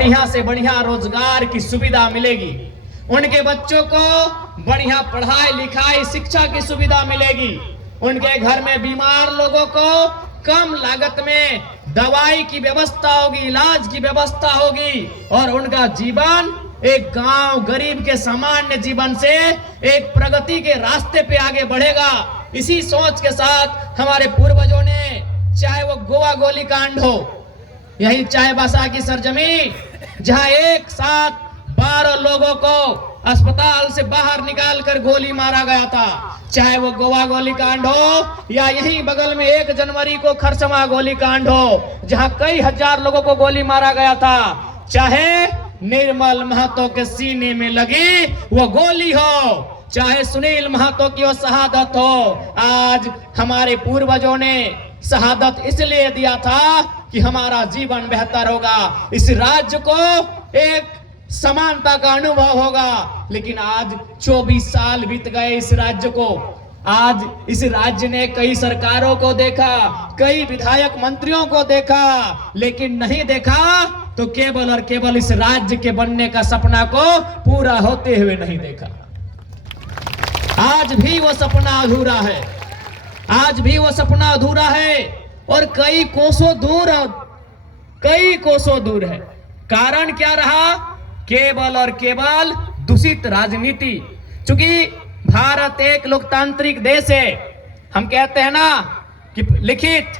बढ़िया से बढ़िया रोजगार की सुविधा मिलेगी, उनके बच्चों को बढ़िया पढ़ाई लिखाई शिक्षा की सुविधा मिलेगी, उनके घर में बीमार लोगों को कम लागत में दवाई की व्यवस्था होगी, इलाज की व्यवस्था होगी और उनका जीवन एक गांव गरीब के सामान्य जीवन से एक प्रगति के रास्ते पे आगे बढ़ेगा। इसी सोच के साथ हमारे पूर्वजों ने, चाहे वो गोवा गोली कांड हो, यही चाईबासा की सरजमी जहां एक साथ 12 लोगों को अस्पताल से बाहर निकालकर गोली मारा गया था, चाहे वो गोवा गोली कांड हो या यहीं बगल में 1 जनवरी को खरसमा गोली कांड हो जहां कई हजार लोगों को गोली मारा गया था, चाहे निर्मल महतो के सीने में लगी वो गोली हो, चाहे सुनील महतो की वो शहादत हो। आज हमारे पूर्वजों ने शहादत इसलिए दिया था कि हमारा जीवन बेहतर होगा, इस राज्य को एक समानता का अनुभव होगा। लेकिन आज 24 साल बीत गए इस राज्य को, आज इस राज्य ने कई सरकारों को देखा, कई विधायक मंत्रियों को देखा, लेकिन नहीं देखा तो केवल और केवल इस राज्य के बनने का सपना को पूरा होते हुए नहीं देखा। आज भी वो सपना अधूरा है, आज भी वो सपना अधूरा है और कई कोसों दूर है। कारण क्या रहा? केवल और केवल दूषित राजनीति। क्योंकि भारत एक लोकतांत्रिक देश है, हम कहते हैं ना कि लिखित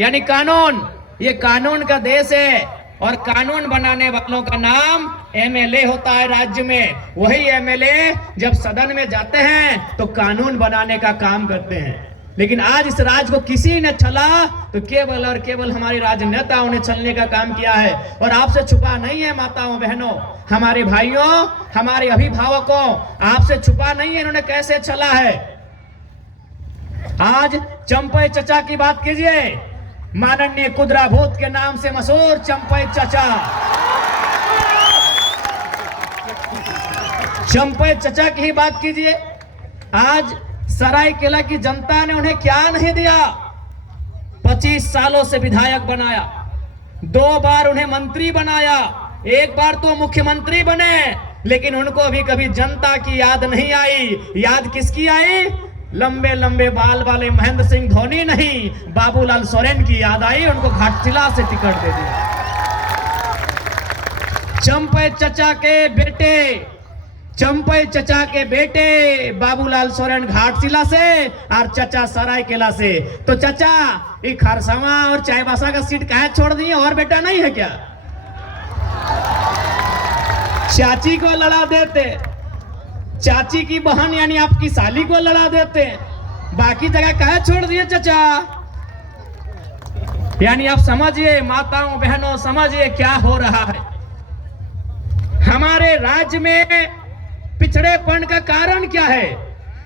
यानी कानून, ये कानून का देश है और कानून बनाने वालों का नाम एमएलए होता है राज्य में। वही एमएलए जब सदन में जाते हैं तो कानून बनाने का काम करते हैं। लेकिन आज इस राज्य को किसी ने छला तो केवल और केवल हमारे राजनेताओं ने छलने का काम किया है। और आपसे छुपा नहीं है माताओं बहनों, हमारे भाइयों, हमारे अभिभावकों, आपसे छुपा नहीं है इन्होंने कैसे छला है। आज चंपई चचा की बात कीजिए, माननीय कुदरा भूत के नाम से मशहूर चंपई चचा, चंपई चचा की ही बात कीजिए। आज सरायकेला की जनता ने उन्हें क्या नहीं दिया? 25 सालों से विधायक बनाया, 2 बार उन्हें मंत्री बनाया, 1 बार तो मुख्यमंत्री बने, लेकिन उनको अभी कभी जनता की याद नहीं आई। याद किसकी आई? लंबे लंबे बाल वाले महेंद्र सिंह धोनी नहीं, बाबूलाल सोरेन की याद आई, उनको घाटशिला से टिकट दे दिया। चंपई चचा के बेटे बाबूलाल सोरेन घाटशिला से और चचा सरायकेला से। तो चचा ये खरसमा और चाईबासा का सीट काहे छोड़ दिए? और बेटा नहीं है क्या? चाची को लड़ा देते, चाची की बहन यानी आपकी साली को लड़ा देते, बाकी जगह काहे छोड़ दिए चचा? यानी आप समझिए माताओं बहनों, समझिए क्या हो रहा है। हमारे राज्य में पिछड़ेपन का कारण क्या है?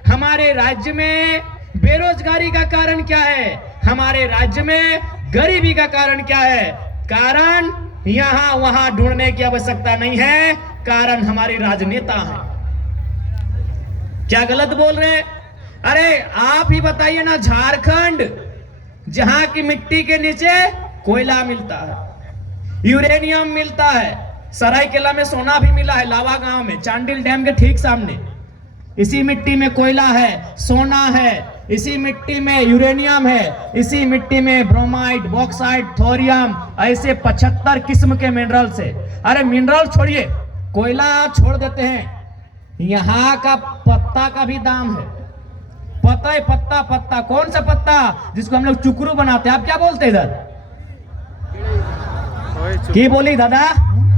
हमारे राज्य में बेरोजगारी का कारण क्या है? हमारे राज्य में गरीबी का कारण क्या है? कारण यहां वहां ढूंढने की आवश्यकता नहीं है, कारण हमारे राजनेता हैं। क्या गलत बोल रहे हैं? अरे आप ही बताइए ना, झारखंड जहां की मिट्टी के नीचे कोयला मिलता है, यूरेनियम मिलता है, सरायकेला में सोना भी मिला है, लावा गांव में चांडिल डैम के ठीक सामने। इसी मिट्टी में कोयला है, सोना है, इसी मिट्टी में यूरेनियम है, इसी मिट्टी में ब्रोमाइड, बॉक्साइट, थोरियम, ऐसे 75 किस्म के मिनरल से। अरे मिनरल छोड़िए, कोयला छोड़ देते हैं, यहाँ का पत्ता का भी दाम है। पता है? पत्ता कौन सा पत्ता? जिसको हम लोग चुकरू बनाते हैं। आप क्या बोलते हैं इधर? की बोली दादा?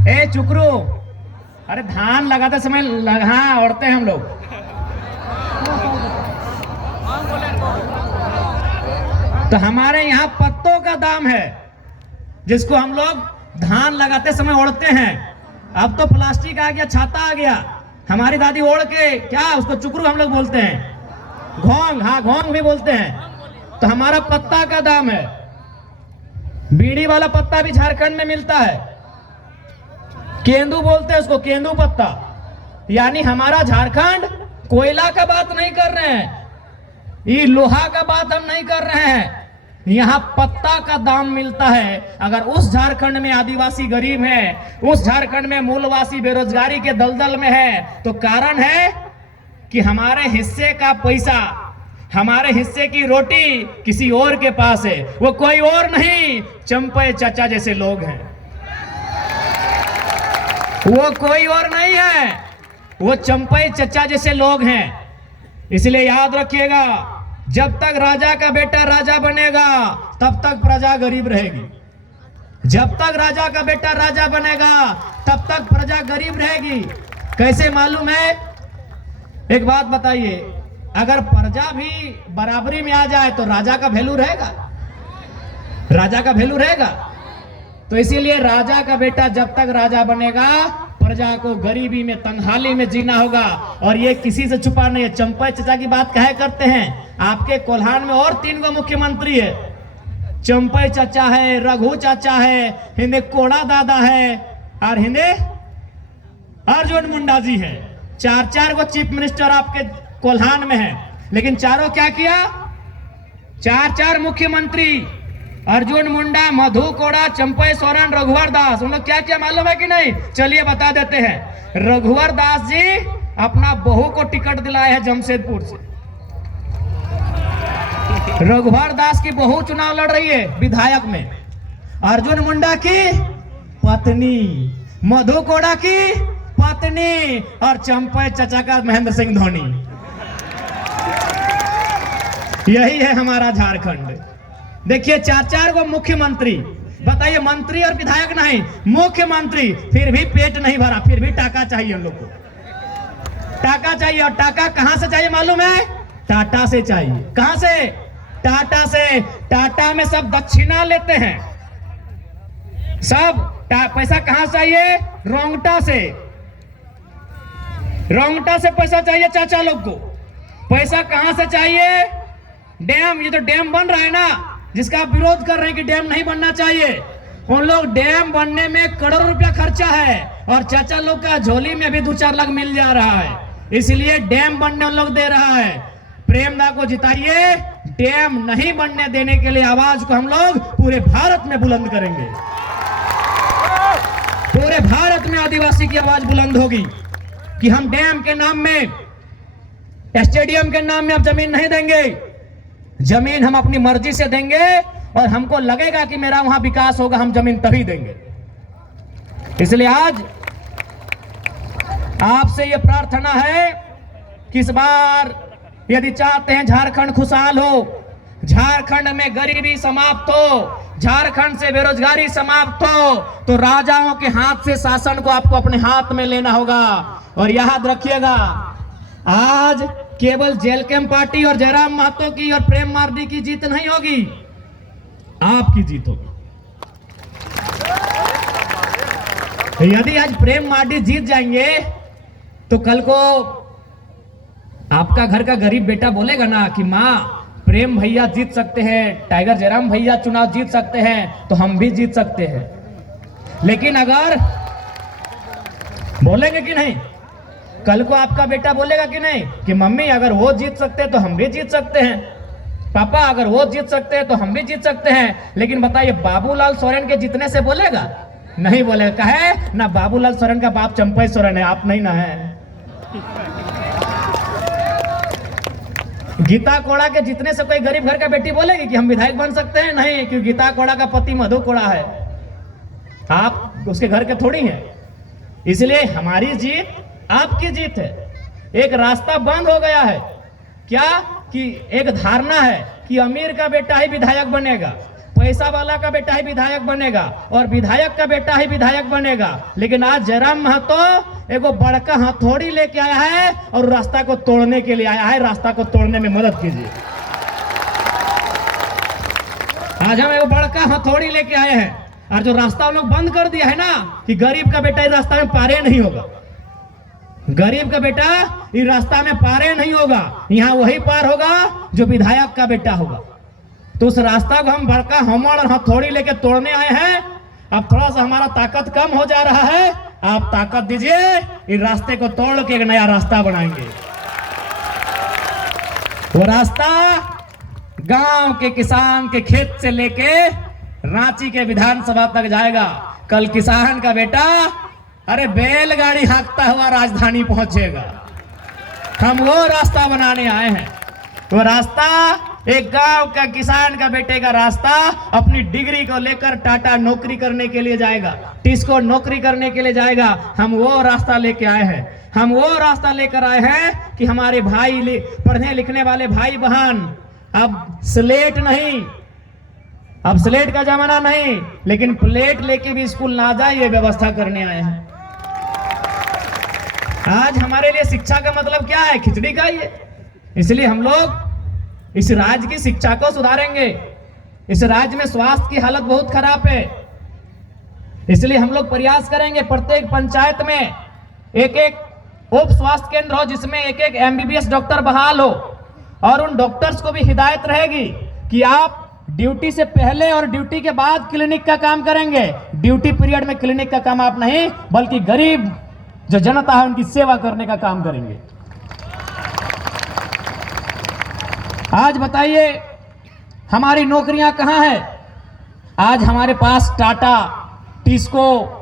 ए चुकरू। अरे धान लगाते समय हाँ ओढ़ते हैं हम लोग। तो हमारे यहाँ पत्तों का दाम है, जिसको हम लोग धान लगाते समय ओढ़ते हैं। अब तो प्लास्टिक आ गया, छाता आ गया, हमारी दादी ओढ़ के क्या उसको चुकरू हम लोग बोलते हैं, घोंग, हाँ घोंग भी बोलते हैं। तो हमारा पत्ता का दाम है। बीड़ी वाला पत्ता भी झारखंड में मिलता है, केंदू बोलते हैं उसको, केंदू पत्ता। यानी हमारा झारखंड कोयला का बात नहीं कर रहे हैं, ये लोहा का बात हम नहीं कर रहे हैं, यहाँ पत्ता का दाम मिलता है। अगर उस झारखंड में आदिवासी गरीब है, उस झारखंड में मूलवासी बेरोजगारी के दलदल में है, तो कारण है कि हमारे हिस्से का पैसा, हमारे हिस्से की रोटी किसी और के पास है। वो कोई और नहीं, चंपई चाचा जैसे लोग हैं। वो कोई और नहीं है, वो चंपई चाचा जैसे लोग हैं। इसलिए याद रखिएगा, जब तक राजा का बेटा राजा बनेगा तब तक प्रजा गरीब रहेगी। जब तक राजा का बेटा राजा बनेगा तब तक प्रजा गरीब रहेगी। कैसे मालूम है? एक बात बताइए, अगर प्रजा भी बराबरी में आ जाए तो राजा का वैल्यू रहेगा? राजा का वैल्यू रहेगा? तो इसीलिए राजा का बेटा जब तक राजा बनेगा, प्रजा को गरीबी में, तंगहाली में जीना होगा। और ये किसी से छुपा नहीं है। चंपई चाचा की बात कहे करते हैं। आपके कोल्हान में और 3 गो मुख्यमंत्री है। चंपई चाचा है, रघु चाचा है, हिंदे कोड़ा दादा है, और हिंदे अर्जुन मुंडा जी है। 4 गो चीफ मिनिस्टर आपके कोल्हान में है। लेकिन चारों क्या किया? 4 मुख्यमंत्री, अर्जुन मुंडा, मधु कोड़ा, चंपई सोरेन, रघुवर दास, उन लोग क्या क्या मालूम है कि नहीं? चलिए बता देते हैं। रघुवर दास जी अपना बहू को टिकट दिलाए हैं जमशेदपुर से। रघुवर दास की बहू चुनाव लड़ रही है विधायक में। अर्जुन मुंडा की पत्नी, मधु कोड़ा की पत्नी, और चंपई चाचा का महेंद्र सिंह धोनी। यही है हमारा झारखंड। देखिए 4 गो मुख्यमंत्री, बताइए, मंत्री और विधायक नहीं, मुख्यमंत्री, फिर भी पेट नहीं भरा, फिर भी टाका चाहिए उन लोग को। टाका चाहिए। और टाका कहां से चाहिए मालूम है? टाटा से चाहिए। कहां से? टाटा से। टाटा में सब दक्षिणा लेते हैं। सब पैसा कहां से चाहिए? रोंगटा से। रोंगटा से पैसा चाहिए चाचा लोग को। पैसा कहां से चाहिए? डैम, ये तो डैम बन रहा है ना, जिसका आप विरोध कर रहे हैं कि डैम नहीं बनना चाहिए। उन लोग डैम बनने में करोड़ों रुपया खर्चा है, और चाचा लोग का झोली में भी 2-4 लाख मिल जा रहा है। इसलिए डैम बनने उन लोग दे रहा है। प्रेमदा को जिताइए। डैम नहीं बनने देने के लिए आवाज को हम लोग पूरे भारत में बुलंद करेंगे। पूरे भारत में आदिवासी की आवाज बुलंद होगी कि हम डैम के नाम में, स्टेडियम के नाम में अब जमीन नहीं देंगे। जमीन हम अपनी मर्जी से देंगे, और हमको लगेगा कि मेरा वहां विकास होगा, हम जमीन तभी देंगे। इसलिए आज आपसे यह प्रार्थना है कि इस बार यदि चाहते हैं झारखंड खुशहाल हो, झारखंड में गरीबी समाप्त हो, झारखंड से बेरोजगारी समाप्त हो, तो राजाओं के हाथ से शासन को आपको अपने हाथ में लेना होगा। और याद रखिएगा, आज केवल जेल कैंप पार्टी और जयराम महतो की और प्रेम मार्डी की जीत नहीं होगी, आपकी जीत होगी। यदि आज प्रेम मार्डी जीत जाएंगे तो कल को आपका घर का गरीब बेटा बोलेगा ना कि मां, प्रेम भैया जीत सकते हैं, टाइगर जयराम भैया चुनाव जीत सकते हैं, तो हम भी जीत सकते हैं। लेकिन अगर बोलेंगे कि नहीं, कल को आपका बेटा बोलेगा कि नहीं कि मम्मी अगर वो जीत सकते हैं तो हम भी जीत सकते हैं, पापा अगर वो जीत सकते हैं तो हम भी जीत सकते हैं। लेकिन बताइए, बाबूलाल सोरेन के जीतने से बोलेगा? नहीं बोलेगा। कहे ना, बाबूलाल सोरेन का बाप चंपई सोरेन है, आप नहीं ना है। गीता कोड़ा के जीतने से कोई गरीब घर का बेटी बोलेगी कि हम विधायक बन सकते हैं? नहीं, क्योंकि गीता कोड़ा का पति मधु कोड़ा है, आप उसके घर के थोड़ी हैं। इसलिए हमारी जीत आपकी जीत है। एक रास्ता बंद हो गया है क्या कि एक धारणा है कि अमीर का बेटा ही विधायक बनेगा, पैसा वाला का बेटा ही विधायक बनेगा, और विधायक का बेटा ही विधायक बनेगा। लेकिन आज जयराम महतो एगो बड़का हथौड़ी लेके आया है और रास्ता को तोड़ने के लिए आया है। रास्ता को तोड़ने में मदद कीजिए। आज हम एगो बड़का हथौड़ी लेके आए हैं, और जो रास्ता हम लोग बंद कर दिया है ना कि गरीब का बेटा इस रास्ता में पारे नहीं होगा, गरीब का बेटा इस रास्ता में पारे नहीं होगा, यहाँ वही पार होगा जो विधायक का बेटा होगा। तो उस रास्ता को हम बड़का हमड़ और हथौड़ी लेके तोड़ने आए हैं। अब थोड़ा सा हमारा ताकत कम हो जा रहा है, आप ताकत दीजिए, इस रास्ते को तोड़ के एक नया रास्ता बनाएंगे। वो रास्ता गांव के किसान के खेत से लेके रांची के विधानसभा तक जाएगा। कल किसान का बेटा अरे बैलगाड़ी हाँकता हुआ राजधानी पहुंचेगा। हम वो रास्ता बनाने आए हैं। वो रास्ता एक गांव का किसान का बेटे का रास्ता अपनी डिग्री को लेकर टाटा नौकरी करने के लिए जाएगा, टिस्को नौकरी करने के लिए जाएगा। हम वो रास्ता लेके आए हैं। हम वो रास्ता लेकर आए हैं कि हमारे भाई पढ़ने लिखने वाले भाई बहन अब स्लेट नहीं, अब स्लेट का जमाना नहीं, लेकिन प्लेट लेके भी स्कूल ना जाए ये व्यवस्था करने आए हैं। आज हमारे लिए शिक्षा का मतलब क्या है? खिचड़ी खाइए। इसलिए हम लोग इस राज्य की शिक्षा को सुधारेंगे। इस राज्य में स्वास्थ्य की हालत बहुत खराब है, इसलिए हम लोग प्रयास करेंगे प्रत्येक पंचायत में एक एक उप स्वास्थ्य केंद्र हो जिसमें एक एक MBBS डॉक्टर बहाल हो, और उन डॉक्टर्स को भी हिदायत रहेगी कि आप ड्यूटी से पहले और ड्यूटी के बाद क्लिनिक का काम करेंगे। ड्यूटी पीरियड में क्लिनिक का काम आप नहीं, बल्कि गरीब जो जनता है उनकी सेवा करने का काम करेंगे। आज बताइए हमारी नौकरियां कहां है? आज हमारे पास टाटा, टिस्को,